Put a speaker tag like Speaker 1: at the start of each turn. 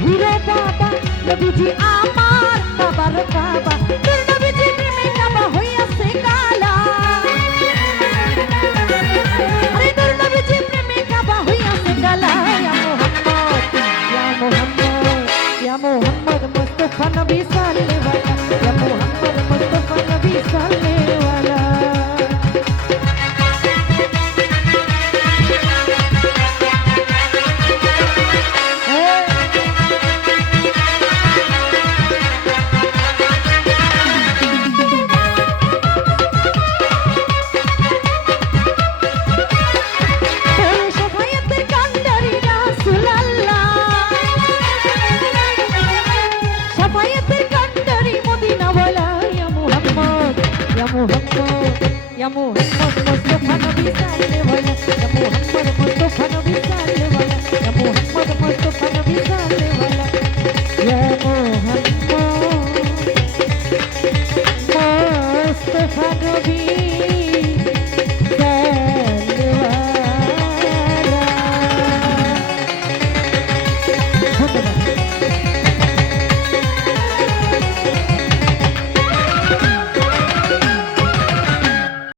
Speaker 1: হিরে বাবা বুঝি আমার বাবার বাবা। মোহাম্মদ ইয়া মোহাম্মদ মোস্তফা নবী সাল্লাল্লাহু আলাইহি ইয়া মোহাম্মদ মোস্তফা নবী সাল্লাল্লাহু আলাইহি ইয়া মোহাম্মদ মোস্তফা নবী সাল্লাল্লাহু আলাইহি ইয়া মোহাম্মদ মোস্তফা